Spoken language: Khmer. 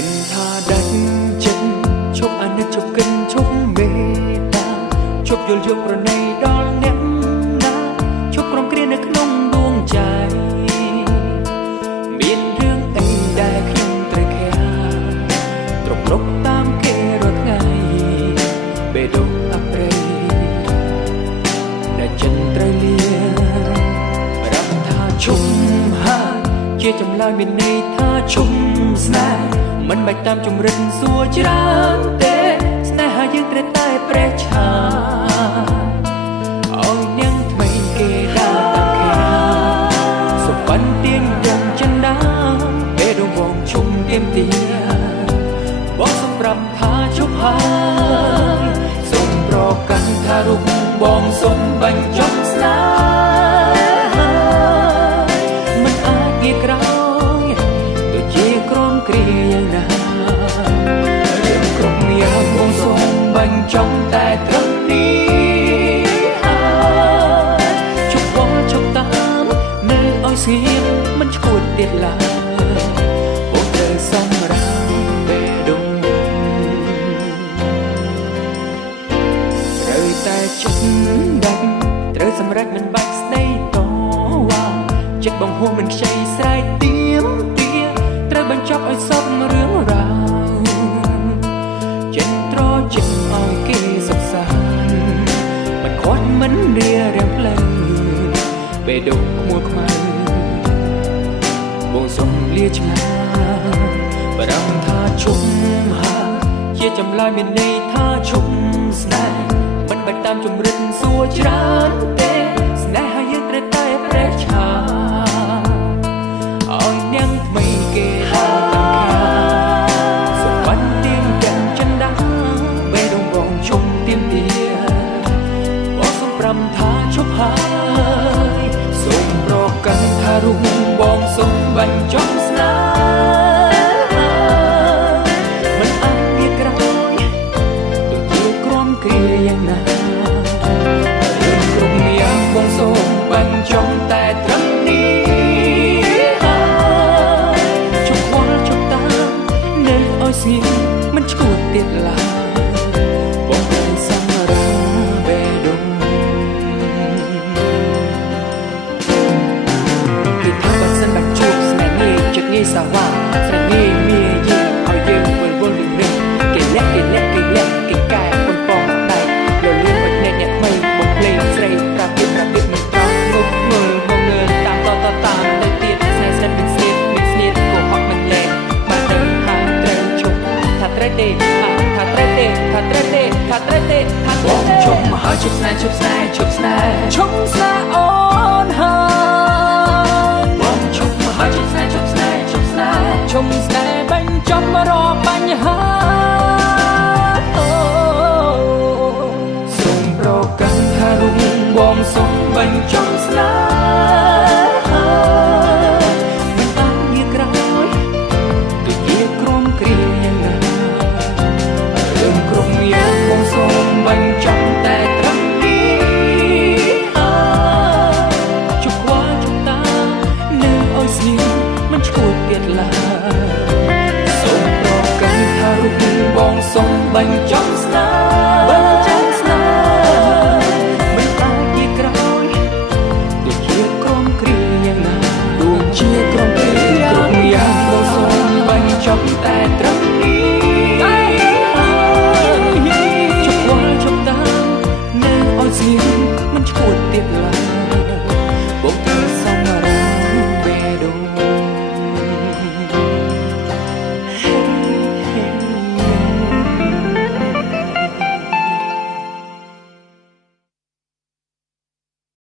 ห็នថាដាច់ចិត្តឈប់អាណិតឈប់កិនឈប់មេត្តាឈប់យល់យកប្រណីដល់អ្នកណាឈប់ក្រុមគ្រានៅក្នុងដួងใจមានរឿងអីដែលខ្ញុំត្រូវខាត្រករុកតាមគេរាល់ថ្ងៃបេះដូងអប្រេដែលចិត្តត្រូវលៀរាប់ថាឈប់ហើយជាចម្លើយមានន័យថាឈប់ស្នេហ៍មិនបាច់តាមជំរិតសួរច្រើនទេស្នេហាយើងត្រូវតែប្រេះឆាឲ្យនាងថ្មីគេដើរតាមខាសុបិនទៀងយ៉ាងចិនដាពេលរងវងជុំទៀមទាបងសម្រាប់ថាជប់ហើយសូមប្រកាន់ថារូបបងសូមបញ្ចប់ស្នេហ៍មិនអាចងាកក្រោយដូចជាក្រុមគ្រាយ៉ាងណារឿងគ្រប់យ៉ាងបងសូមបញ្ចប់តែត្រឹមនេះជប់វល់ជប់តាមនៅឲ្យស្ងៀមមិនឈួតទៀតឡើយបងត្រូវសម្រាប់បេះដូងត្រូវតែចិត្តដាច់ត្រូវសម្រេចមិនបាច់ស្ដីតវ៉ាចិត្តបងហួសមិនខ្ចីស្រែកទៀមទាត្រូវបញ្ចប់ឲ្យសពរឿងរ៉ាវចិត្តត្រជាឲ្យគេសិក្សាមិនខ្វាត់មិនរៀបរៀងផ្លូវបេះដូងខ្មួលខ្មៅបងសុំលាឆ្ងាយបារម្ភថាជុំហើយជាចម្លើយមានន័យថាជុំស្នេហ៍មិនបាច់តាមជំរិតសួរច្រើនទេស្នេហាយើងត្រូវតែប្រេះឆាឲ្យនាងថ្មីគេដើរតាមខាសុបិនទៀងទាំងចិនដាបេះដូងបងជុំទៀមទាបងសូមប្រាំថាជប់ហើយសូមប្រកាន់ថារូបបងសូមបញ្ចប់ស្នេហ៍មិនអាចងាកក្រោយដូចជាក្រុមគ្រាយ៉ាងណារឿងគ្រប់យ៉ាងបងសូមបញ្ចប់តែត្រឹមនេះជប់វល់ជប់តាមនៅឲ្យស្ងៀមមិនឈួតទៀតឡើយបងត្រូវសម្រាប់បេះដូងគេថាបើសិនបាច់ជួបស្នេហ៍ងាយចិត្តងាយសាវាស្រែងាយមាយាឲ្យយើងវិលវល់រឿងរឹងគេលាក់គេកែបំពងដៃលលឿនបាច់អ្នកថ្មីបំភ្លេងស្រីប្រាប់ទៀតមិនត្រង់ងប់ងល់ងងើតាមតាមទៅទៀតស្នេហ៍ស្នេហ៍មិនស្នៀតក៏ហត់មិនលែងបានទៅហើយត្រូវជប់ថាត្រូវទេថាត្រូវទេថាត្រូវទេថាត្រូវទេថាបងជប់ហើយជប់ស្នេហ៍អូនហើយបងជប់ហើយជប់ស្នេហ៍ជប់ស្នេហ៍បញ្ចប់រាល់បញ្ហាអូសូមប្រកាន់ថារូបបងសូមបញ្ចប់ស្នេហ៍មិនអាចងាកក្រោយដូចជាក្រុមគ្រាយ៉ាងណារឿងគ្រប់យ៉ាងបងសូមបញ្ចប់តែត្រឹមនេះជប់ខ្វល់ជប់តាមនៅឲ្យស្ងៀមមិនឈួតទៀតឡើយសូមប្រកាន់ថារូបបងសូមបញ្ចប់ស្នេហ៍មិនអាចងាកក្រោយដូចជាក្រុមគ្រាយ៉ាងណាគ្រប់យ៉ាងបងសូមបញ្ចប់តែត្រឹមនេះជប់វល់ជប់តាមនៅឲ្យស្ងៀមមិនឈួតទៀតឡើយ